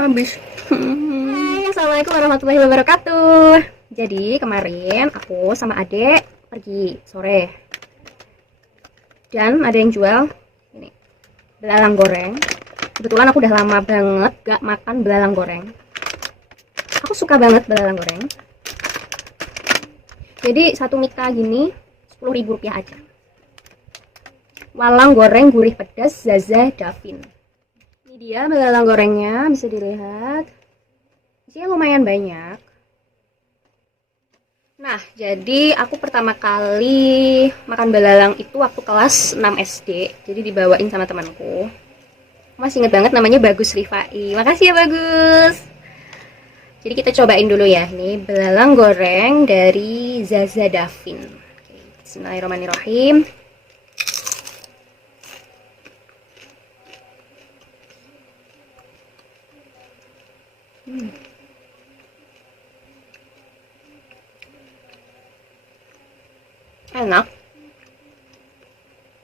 habis. Hai, assalamualaikum warahmatullahi wabarakatuh. Jadi kemarin aku sama adek pergi sore dan ada yang jual ini belalang goreng. Kebetulan aku udah lama banget gak makan belalang goreng. Aku suka banget belalang goreng. Jadi satu mika gini 10.000 rupiah aja. Walang goreng gurih pedas Zaza Davin. Ini dia belalang gorengnya, bisa dilihat. Isinya lumayan banyak. Nah, jadi aku pertama kali makan belalang itu waktu kelas 6 SD. Jadi dibawain sama temanku. Masih inget banget, namanya Bagus Rifai. Makasih ya Bagus. Jadi kita cobain dulu ya. Nih belalang goreng dari Zaza Davin. Oke, bismillahirrahmanirrahim. Enak.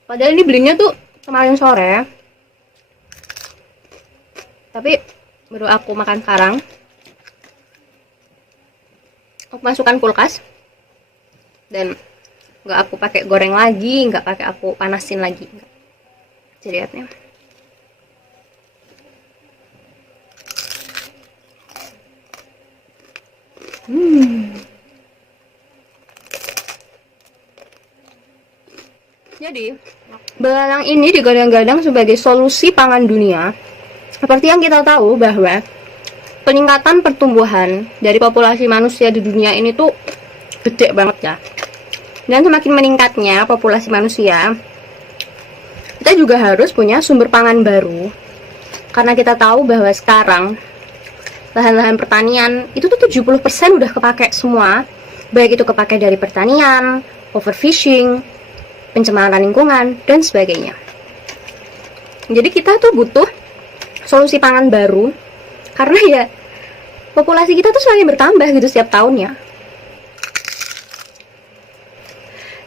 Padahal ini belinya tuh kemarin sore, tapi baru aku makan sekarang. Aku masukkan kulkas dan nggak aku pakai goreng lagi, nggak pakai aku panasin lagi. Jadi lihatnya. Jadi, belalang ini digadang-gadang sebagai solusi pangan dunia. Seperti yang kita tahu bahwa peningkatan pertumbuhan dari populasi manusia di dunia ini tuh gede banget ya. Dan semakin meningkatnya populasi manusia, kita juga harus punya sumber pangan baru. Karena kita tahu bahwa sekarang lahan-lahan pertanian itu tuh 70% udah kepake semua. Baik itu kepake dari pertanian, overfishing, pencemaran lingkungan, dan sebagainya. Jadi kita tuh butuh solusi pangan baru, karena ya populasi kita tuh semakin bertambah gitu setiap tahunnya.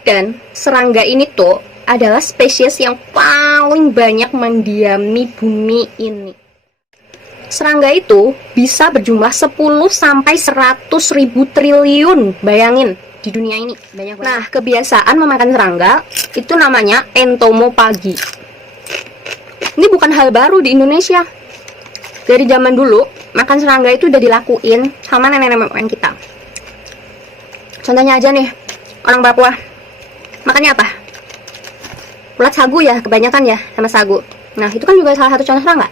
Dan serangga ini tuh adalah spesies yang paling banyak mendiami bumi ini. Serangga itu bisa berjumlah 10-100.000 triliun, bayangin. Di dunia ini banyak banget. Nah, kebiasaan memakan serangga itu namanya entomopagi. Ini bukan hal baru di Indonesia. Dari zaman dulu, makan serangga itu udah dilakuin sama nenek-nenek moyang kita. Contohnya aja nih, orang Papua. Makannya apa? Ulat sagu ya, kebanyakan ya sama sagu. Nah, itu kan juga salah satu contoh serangga.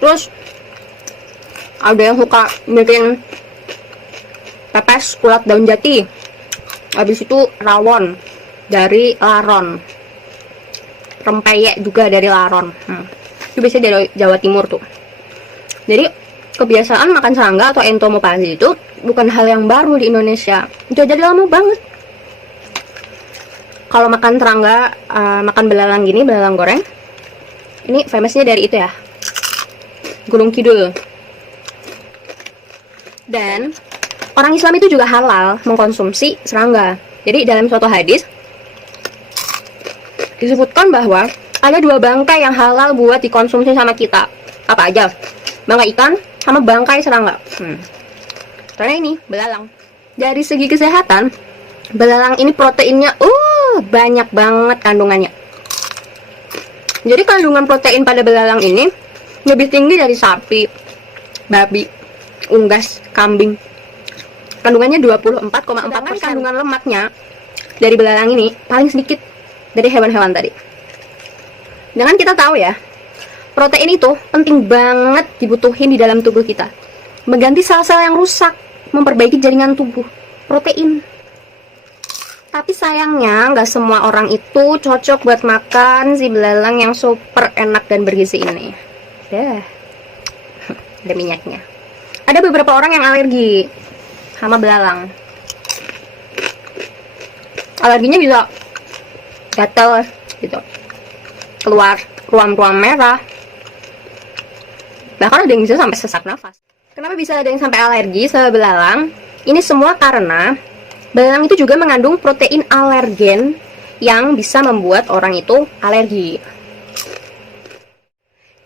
Terus ada yang suka bikin pepes ulat daun jati. Habis itu rawon dari laron, rempeyek juga dari laron. Itu biasanya dari Jawa Timur tuh. Jadi kebiasaan makan serangga atau entomopagi itu bukan hal yang baru di Indonesia. Udah jadi lama banget. Kalau makan serangga, makan belalang gini, belalang goreng, ini famousnya dari itu ya, Gunung Kidul. Dan orang Islam itu juga halal mengkonsumsi serangga. Jadi dalam suatu hadis disebutkan bahwa ada 2 bangkai yang halal buat dikonsumsi sama kita. Apa aja? Bangkai ikan sama bangkai serangga. Karena ini belalang. Dari segi kesehatan, belalang ini proteinnya banyak banget kandungannya. Jadi kandungan protein pada belalang ini lebih tinggi dari sapi, babi, unggas, kambing. Kandungannya 24,4%. Kandungan lemaknya dari belalang ini paling sedikit dari hewan-hewan tadi. Dengan kita tahu ya, protein itu penting banget dibutuhin di dalam tubuh kita. Mengganti sel-sel yang rusak, memperbaiki jaringan tubuh. Protein. Tapi sayangnya nggak semua orang itu cocok buat makan si belalang yang super enak dan bergizi ini. Ada minyaknya. Ada beberapa orang yang alergi sama belalang. Alerginya bisa gatal gitu, keluar ruam-ruam merah, bahkan ada yang bisa sampai sesak nafas. Kenapa bisa ada yang sampai alergi sama belalang? Ini semua karena belalang itu juga mengandung protein alergen yang bisa membuat orang itu alergi.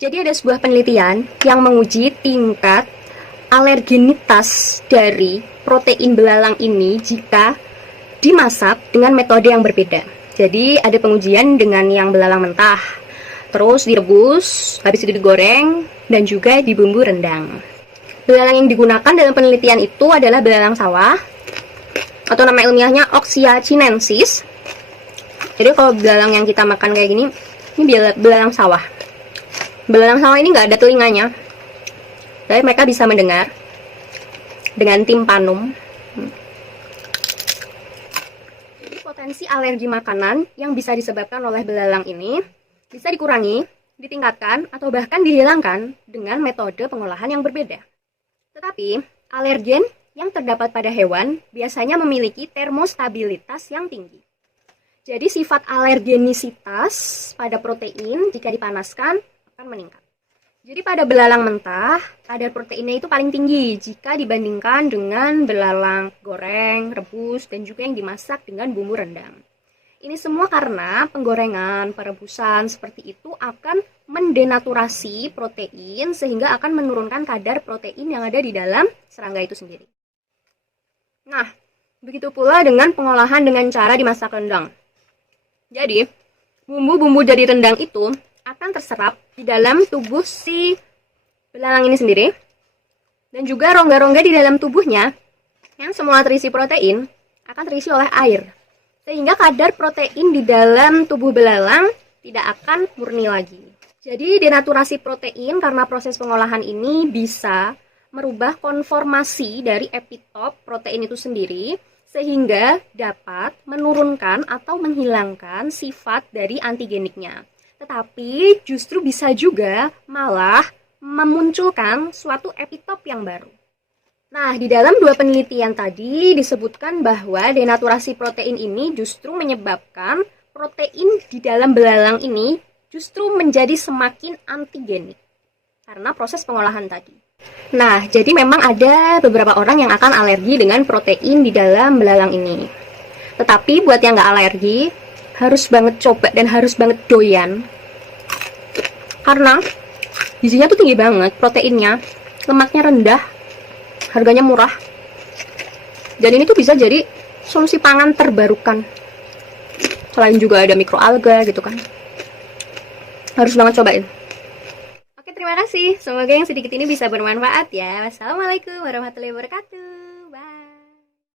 Jadi ada sebuah penelitian yang menguji tingkat alergenitas dari protein belalang ini jika dimasak dengan metode yang berbeda. Jadi ada pengujian dengan yang belalang mentah, terus direbus, habis itu digoreng, dan juga dibumbu rendang. Belalang yang digunakan dalam penelitian itu adalah belalang sawah, atau nama ilmiahnya Oxyia chinensis. Jadi kalau belalang yang kita makan kayak gini, ini belalang sawah. Belalang sawah ini nggak ada telinganya, jadi mereka bisa mendengar dengan timpanum. Jadi potensi alergi makanan yang bisa disebabkan oleh belalang ini bisa dikurangi, ditingkatkan, atau bahkan dihilangkan dengan metode pengolahan yang berbeda. Tetapi, alergen yang terdapat pada hewan biasanya memiliki termostabilitas yang tinggi. Jadi sifat alergenisitas pada protein jika dipanaskan akan meningkat. Jadi pada belalang mentah, kadar proteinnya itu paling tinggi jika dibandingkan dengan belalang goreng, rebus, dan juga yang dimasak dengan bumbu rendang. Ini semua karena penggorengan, perebusan seperti itu akan mendenaturasi protein sehingga akan menurunkan kadar protein yang ada di dalam serangga itu sendiri. Nah, begitu pula dengan pengolahan dengan cara dimasak rendang. Jadi, bumbu-bumbu dari rendang itu akan terserap di dalam tubuh si belalang ini sendiri, dan juga rongga-rongga di dalam tubuhnya yang semula terisi protein akan terisi oleh air, sehingga kadar protein di dalam tubuh belalang tidak akan murni lagi. Jadi denaturasi protein karena proses pengolahan ini bisa merubah konformasi dari epitop protein itu sendiri, sehingga dapat menurunkan atau menghilangkan sifat dari antigeniknya. Tetapi justru bisa juga malah memunculkan suatu epitop yang baru. Nah, di dalam dua penelitian tadi disebutkan bahwa denaturasi protein ini justru menyebabkan protein di dalam belalang ini justru menjadi semakin antigenik karena proses pengolahan tadi. Nah, jadi memang ada beberapa orang yang akan alergi dengan protein di dalam belalang ini. Tetapi buat yang nggak alergi, harus banget coba dan harus banget doyan. Karena gizinya tuh tinggi banget, proteinnya, lemaknya rendah, harganya murah. Dan ini tuh bisa jadi solusi pangan terbarukan. Selain juga ada mikroalga gitu kan. Harus banget cobain. Oke, terima kasih. Semoga yang sedikit ini bisa bermanfaat ya. Wassalamualaikum warahmatullahi wabarakatuh.